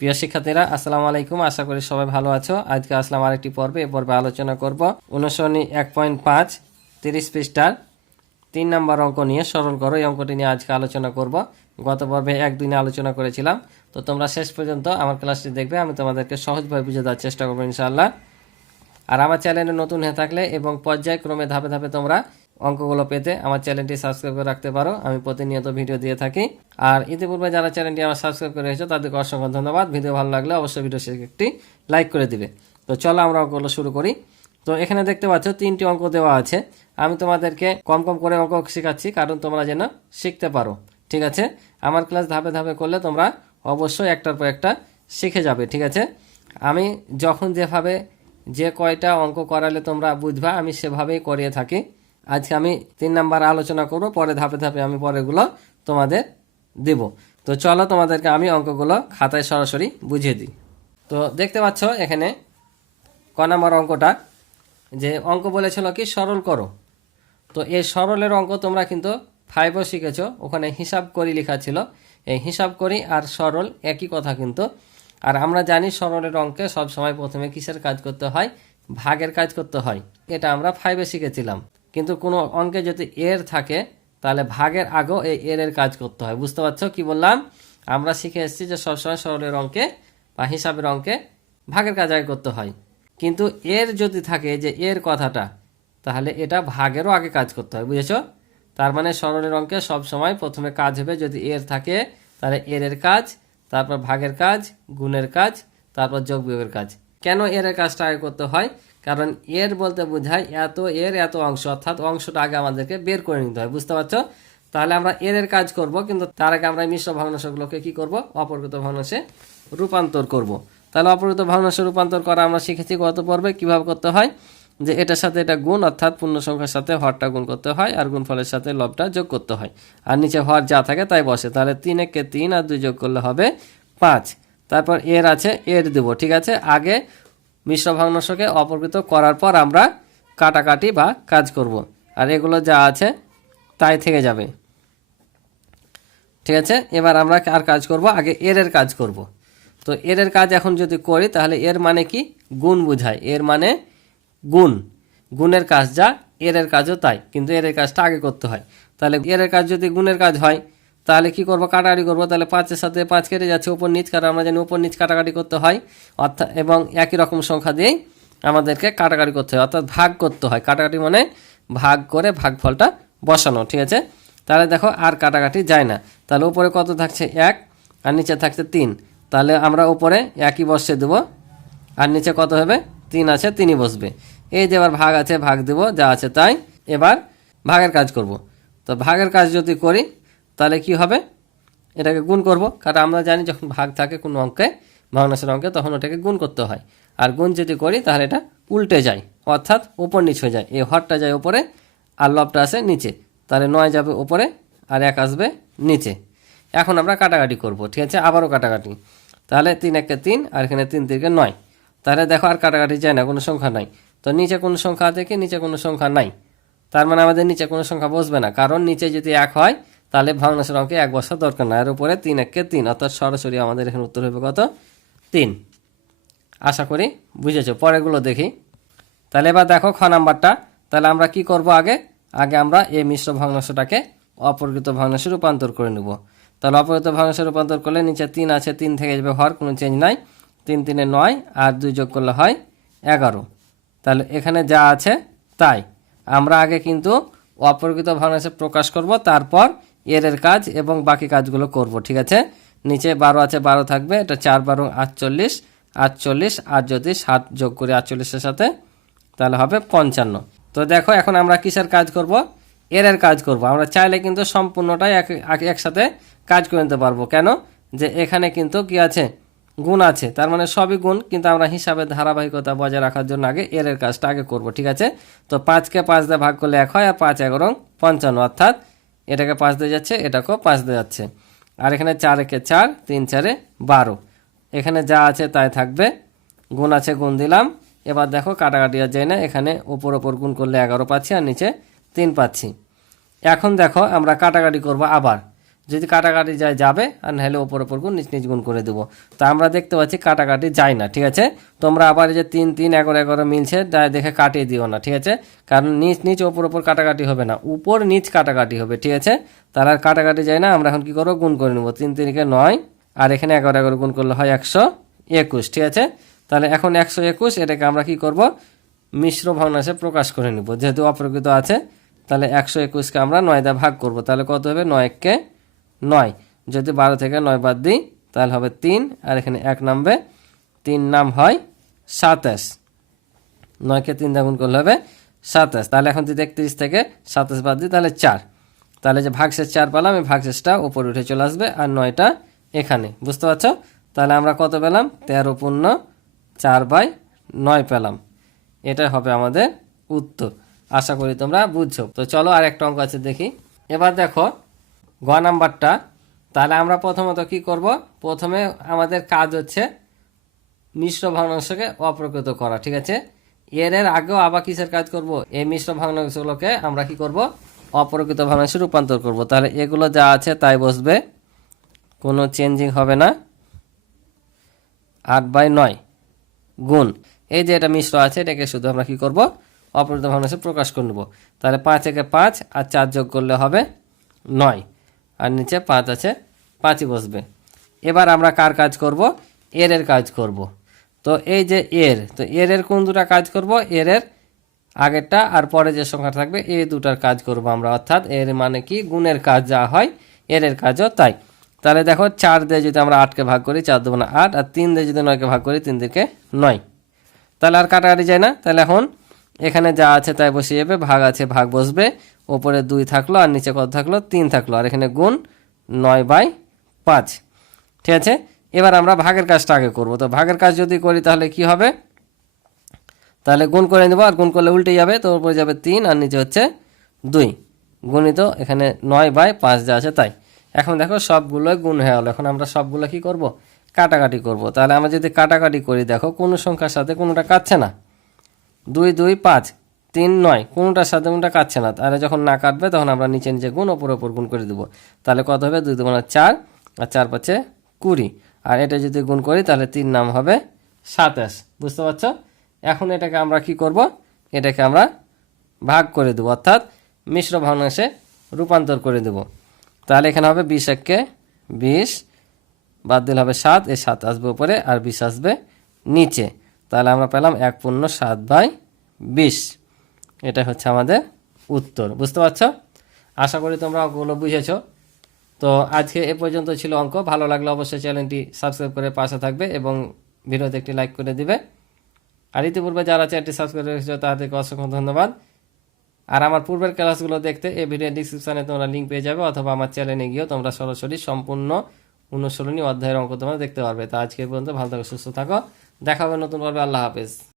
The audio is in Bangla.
প্রিয় শিক্ষার্থীরা, আসসালামু আলাইকুম। আশা করি সবাই ভালো আছো। আজকে আসলাম আরেকটি পর্বে। এ পর্বে আলোচনা করব অনুসরণী এক পয়েন্ট পাঁচ, তিরিশ পৃষ্ঠার তিন নম্বর অঙ্ক নিয়ে। সরল করো, এই অঙ্কটি নিয়ে আজকে আলোচনা করব। গত পর্বে এক দিনে আলোচনা করেছিলাম। তো তোমরা শেষ পর্যন্ত আমার ক্লাসটি দেখবে। আমি তোমাদেরকে সহজভাবে বুঝে দেওয়ার চেষ্টা করব ইনশাআল্লাহ। আর আমার চ্যানেলে নতুন হয়ে থাকলে এবং পর্যায়ক্রমে ধাপে ধাপে তোমরা অঙ্কগুলো পেতে আমার চ্যানেলটি সাবস্ক্রাইব করে রাখতে পারো। আমি প্রতিনিয়ত ভিডিও দিয়ে থাকি। আর ইতিপূর্বে যারা চ্যানেলটি আমার সাবস্ক্রাইব করে রেখেছো তাদেরকে অসংখ্য ধন্যবাদ। ভিডিও ভালো লাগলে অবশ্যই ভিডিও শেষে একটি লাইক করে দিবে। তো চলো আমরা অঙ্কগুলো শুরু করি। তো এখানে দেখতে পাচ্ছ, তিনটি অঙ্ক দেওয়া আছে। আমি তোমাদেরকে কম কম করে অঙ্ক শেখাচ্ছি, কারণ তোমরা যেন শিখতে পারো। ঠিক আছে? আমার ক্লাস ধাপে ধাপে করলে তোমরা অবশ্যই একটার পর একটা শিখে যাবে, ঠিক আছে? আমি যখন যেভাবে যে কয়টা অঙ্ক করালে তোমরা বুঝবা, আমি সেভাবেই করিয়ে থাকি। আজকে আমি তিন নাম্বার আলোচনা করব, পরে ধাপে ধাপে আমি পরেগুলো তোমাদের দিব। তো চলো তোমাদেরকে আমি অঙ্কগুলো খাতায় সরাসরি বুঝিয়ে দিই। তো দেখতে পাচ্ছ এখানে ক নাম্বার অঙ্কটা, যে অঙ্ক বলেছিল কি, সরল করো। তো এই সরলের অঙ্ক তোমরা কিন্তু ফাইভও শিখেছো, ওখানে হিসাব করি লেখা ছিল। এই হিসাব করি আর সরল একই কথা কিন্তু। আর আমরা জানি সরলের অঙ্কে সব সময় প্রথমে কিসের কাজ করতে হয়? ভাগের কাজ করতে হয়। এটা আমরা ফাইভে শিখেছিলাম। কিন্তু কোনো অঙ্কে যদি এর থাকে, তাহলে ভাগের আগেও এই এর এর কাজ করতে হয়। বুঝতে পারছ কি বললাম? আমরা শিখে এসেছি যে সবসময় সরলের অঙ্কে বা হিসাবের অঙ্কে ভাগের কাজ আগে করতে হয়। কিন্তু এর যদি থাকে যে এর কথাটা, তাহলে এটা ভাগেরও আগে কাজ করতে হয়। বুঝেছ? তার মানে সরলের অঙ্কে সব সময় প্রথমে কাজ হবে যদি এর থাকে, তাহলে এর এর কাজ, তারপর ভাগের কাজ, গুণের কাজ, তারপর যোগ বিয়োগের কাজ। কেন এর কাজটা আগে করতে হয়? কারণ এর বলতে বোঝায় এত এর এত অংশ, অর্থাৎ অংশটা আগে আমাদেরকে বের করে নিতে হয়, বুঝতে পারছ? তাহলে আমরা এর এর কাজ করব, কিন্তু তার আগে আমরা মিশ্র ভগ্নাংশগুলোকে কি করব? অপরকৃত ভগ্নাংশে রূপান্তর করব। তাহলে অপরকৃত ভগ্নাংশে রূপান্তর করা আমরা শিখেছি গত পর্বে, কীভাবে করতে হয়? যে এটার সাথে এটা গুণ, অর্থাৎ পূর্ণ সংখ্যার সাথে হরটা গুণ করতে হয় আর গুণফলের সাথে লবটা যোগ করতে হয়। আর নিচে হর যা থাকে তাই বসে, তাহলে তিন একে তিন আর দুই যোগ করলে হবে পাঁচ। তারপর এর আছে, এর দেব, ঠিক আছে? আগে মিশ্র ভগ্নাংশকে অপকৃত করার পর আমরা কাটাকাটি বা কাজ করব। আর এগুলো যা আছে, তাই থেকে যাবে। ঠিক আছে? এবার আমরা আর কাজ করব, আগে এর এর কাজ করব। তো এর এর কাজ এখন যদি করি, তাহলে এর মানে কি? গুণ বোঝায়। এর মানে গুণ। গুণের কাজ যা, এর এর কাজও তাই। কিন্তু এর এর কাজটা আগে করতে হয়। তাহলে এর এর কাজ যদি গুণের কাজ হয় তাহলে কি করব? কাটাকাটি করব। তাহলে পাঁচের সাথে পাঁচ কেটে যাচ্ছে ওপর নিচ কারণ আমরা জানি ওপর নিচ কাটাকাটি করতে হয়। অর্থাৎ এবং একই রকম সংখ্যা দিয়েই আমাদেরকে কাটাকাটি করতে হয়। অর্থাৎ ভাগ করতে হয়। কাটাকাটি মানে ভাগ করে ভাগফলটা বসানো। ঠিক আছে? তাহলে দেখো আর কাটাকাটি যায় না। তাহলে উপরে কত থাকছে? এক। আর নিচে থাকছে তিন। তাহলে আমরা উপরে একই বসে দেবো। আর নিচে কত হবে? তিন আছে, তিনই বসবে। এই যে এবার ভাগ আছে, ভাগ দেব, যা আছে তাই। এবার ভাগের কাজ করব। তো ভাগের কাজ যদি করি তাহলে কি হবে? এটাকে গুণ করব। কারণ আমরা জানি যখন ভাগ থাকে কোনো অঙ্কে ভগ্নাংশের অঙ্কে, তখন ওটাকে গুণ করতে হয়। আর গুণ যদি করি, তাহলে এটা উল্টে যায়, অর্থাৎ উপর নিচ হয়ে যায়। এই হরটা যায় ওপরে আর লবটা আসে নিচে। তাহলে নয় যাবে ওপরে আর এক আসবে নিচে। এখন আমরা কাটাকাটি করব, ঠিক আছে? আবারও কাটাকাটি। তাহলে তিন একে তিন আর এখানে তিন তিনকে নয়। তাহলে দেখো আর কাটাকাটি যায় না, কোনো সংখ্যা নাই। তো নিচে কোনো সংখ্যা কি? নিচে কোনো সংখ্যা নাই। তার মানে আমাদের নিচে কোনো সংখ্যা বসবে না। কারণ নিচে যদি এক হয় তাহলে ভগ্নাংশের অঙ্কে এক বসার দরকার নাই আর উপরে তিন একে তিন, অর্থাৎ সরাসরি আমাদের এখানে উত্তর হবে কত? তিন। আশা করি বুঝেছ, পরেরগুলো দেখি। তাহলে এবার দেখো খ নাম্বারটা। তাহলে আমরা কি করব আগে? আগে আমরা এই মিশ্র ভগ্নাংশটাকে অপরকৃত ভগ্নাংশে রূপান্তর করে নেব। তাহলে অপরকৃত ভগ্নাংশে রূপান্তর করলে নিচে তিন আছে, তিন থেকে যাবে হর কোনো চেঞ্জ নাই। তিন তিনে নয় আর দুই যোগ করলে হয় এগারো। তাহলে এখানে যা আছে তাই। আমরা আগে কিন্তু অপরকৃত ভগ্নাংশে প্রকাশ করব, তারপর এর এর কাজ এবং বাকি কাজগুলো করব, ঠিক আছে? নিচে বারো আছে, বারো থাকবে, এটা চার বারো আটচল্লিশ আটচল্লিশ আর যদি সাত যোগ করি আটচল্লিশের সাথে, তাহলে হবে পঞ্চান্ন। তো দেখো, এখন আমরা কিসের কাজ করব? এর এর কাজ করব। আমরা চাইলে কিন্তু সম্পূর্ণটাই এক, এক- একসাথে কাজ করে নিতে পারব। কেন? যে এখানে কিন্তু কি আছে? গুণ আছে। তার মানে সবই গুণ, কিন্তু আমরা হিসাবে ধারাবাহিকতা বজায় রাখার জন্য আগে এর এর কাজটা আগে করব, ঠিক আছে? তো পাঁচকে পাঁচ দিয়ে ভাগ করলে এক হয়, আর পাঁচ এগারো, পঞ্চান্ন, অর্থাৎ এটাকে পাঁচ দিয়ে যাচ্ছে, এটাকেও পাঁচ দিয়ে যাচ্ছে। আর এখানে চার একে চার, তিন চারে বারো। এখানে যা আছে তাই থাকবে। গুণ আছে, গুণ দিলাম। এবার দেখো কাটাকাটি আর যায় না, এখানে ওপর ওপর গুণ করলে এগারো পাচ্ছি আর নিচে তিন পাচ্ছি। এখন দেখো আমরা কাটাকাটি করব আবার। যদি কাটাকাটি যায় যাবে, আর নাহলে ওপর ওপর গুণ, নিচ নিচ গুণ করে দেবো। তো আমরা দেখতে পাচ্ছি কাটাকাটি যায় না, ঠিক আছে? তোমরা আবার যে তিন তিন, এগারো এগারো মিলছে দেখে কাটিয়ে দিও না, ঠিক আছে? কারণ নিচ নিচ, ওপর ওপর কাটাকাটি হবে না। উপর, নিচ কাটাকাটি হবে, ঠিক আছে? তার আর কাটাকাটি যায় না, আমরা এখন কি করব? গুণ করে নেব। তিন, তিনকে নয়, আর এখানে এগারো এগারো গুণ করলে হয় একশো একুশ, ঠিক আছে? তাহলে এখন একশো একুশ, এটাকে আমরা কি করব? মিশ্র ভগ্নাংশে প্রকাশ করে নিব। যেহেতু অপ্রকৃত আছে, তাহলে একশো একুশকে আমরা নয় দিয়ে ভাগ করব। তাহলে কত হবে? নয়কে নয়। যদি বারো থেকে নয় বাদ দিই, তাহলে হবে তিন, আর এখানে এক নামবে। তিন নাম হয় সাতাশ। নয়কে তিন দ্বাগুণ করলে হবে সাতাশ। তাহলে এখন যদি একত্রিশ থেকে সাতাশ বাদ দিই, তাহলে চার। তাহলে যে ভাগশেষ চার পেলাম, এই ভাগশেষটা উপরে উঠে চলে আসবে, আর নয়টা এখানে। বুঝতে পারছ? তাহলে আমরা কত পেলাম? তেরো পূর্ণ চার বাই নয় পেলাম। এটা হবে আমাদের উত্তর। আশা করি তোমরা বুঝছ। তো চলো আর একটা অঙ্ক আছে দেখি। এবার দেখো গ নাম্বারটা, তাহলে আমরা প্রথমত কি করব? প্রথমে আমাদের কাজ হচ্ছে মিশ্র ভগ্নাংশকে অপ্রকৃত করা, ঠিক আছে? এর এর আগেও আবার কিসের কাজ করব? এই মিশ্র ভগ্নাংশগুলোকে আমরা কি করব? অপ্রকৃত ভগ্নাংশে রূপান্তর করব। তাহলে এগুলো যা আছে তাই বসবে, কোনো চেঞ্জিং হবে না। আট বাই নয় গুণ, এই যে এটা মিশ্র আছে, এটাকে শুধু আমরা কি করব? অপরিত ভগ্নাংশে প্রকাশ করে নেব। তাহলে পাঁচ একে পাঁচ আর চার যোগ করলে হবে নয়। আর নিচে পাঁচ আছে, পাঁচই বসবে। এবার আমরা কার কাজ করব? এর এর কাজ করব। তো এই যে এর, তো এর এর কোন দুটা কাজ করব? এর এর আগেরটা আর পরে যে সংখ্যা থাকবে, এই দুটার কাজ করব আমরা। অর্থাৎ এর মানে কি? গুণের কাজ যা হয়, এর এর কাজও তাই। তাহলে দেখো, চার দিয়ে যদি আমরা আটকে ভাগ করি, চার না আট, আর তিন দিয়ে যদি নয়কে ভাগ করি, তিন দিকে নয়। তাহলে আর কাটাকাটি যায় না? তাহলে এখন এখানে যা আছে তাই বসে যাবে, ভাগ আছে, ভাগ বসবে। ওপরে দুই থাকল আর নিচে কত থাকল? তিন থাকল। আর এখানে গুণ নয় বাই পাঁচ। ঠিক আছে? এবার আমরা ভাগের কাজটা আগে করব। তো ভাগের কাজ যদি করি তাহলে কি হবে? তাহলে গুণ করে নেব আর গুণ করলে উল্টে যাবে। তো উপরে যাবে তিন আর নিচে হচ্ছে দুই। গুণিত এখানে নয় বাই পাঁচ যা আছে তাই। এখন দেখো সবগুলোই গুণ হয়ে গেলো। এখন আমরা সবগুলো কি করব? কাটাকাটি করব। তাহলে আমরা যদি কাটাকাটি করি, দেখো কোনো সংখ্যার সাথে কোনোটা কাটছে না। দুই দুই, পাঁচ, তিন, নয়, কোনোটার সাথে কোনোটা কাটছে না? তাহলে যখন না কাটবে, তখন আমরা নিচে নিচে গুণ, ওপর ওপর গুণ করে দেবো। তাহলে কত হবে? দুই দুগুণ চার, আর চার পাঁচে কুড়ি। আর এটা যদি গুণ করি, তাহলে তিন নাম হবে সাতাশ। বুঝতে পারছ? এখন এটাকে আমরা কি করব? এটাকে আমরা ভাগ করে দেবো, অর্থাৎ মিশ্র ভগ্নাংশে রূপান্তর করে দেব। তাহলে এখানে হবে বিশ এককে বিশ, বাদ দিলে হবে সাত এই সাত আসবে উপরে, আর বিশ আসবে নিচে। তাহলে আমরা পেলাম এক পূর্ণ সাত বাই বিশ। এটা হচ্ছে আমাদের উত্তর, বুঝতে পারছ? আশা করি তোমরা অঙ্কগুলো বুঝেছ। তো আজকে এ পর্যন্ত ছিল অঙ্ক। ভালো লাগলে অবশ্যই চ্যানেলটি সাবস্ক্রাইব করে পাশে থাকবে এবং ভিডিওতে একটি লাইক করে দিবে। আর ইতিপূর্বে যারা চ্যানেলটি সাবস্ক্রাইব করেছে তাদেরকে অসংখ্য ধন্যবাদ। আর আমার পূর্বের ক্লাসগুলো দেখতে এই ভিডিও ডিসক্রিপশানে তোমরা লিঙ্ক পেয়ে যাবে, অথবা আমার চ্যানেলে গিয়েও তোমরা সরাসরি সম্পূর্ণ অনুসরণী অধ্যায়ের অঙ্ক তোমরা দেখতে পারবে। তা আজকে পর্যন্ত ভালো থাকো, সুস্থ থাকো। দেখা হবে নতুন পর্বে আল্লাহ হাফেজ।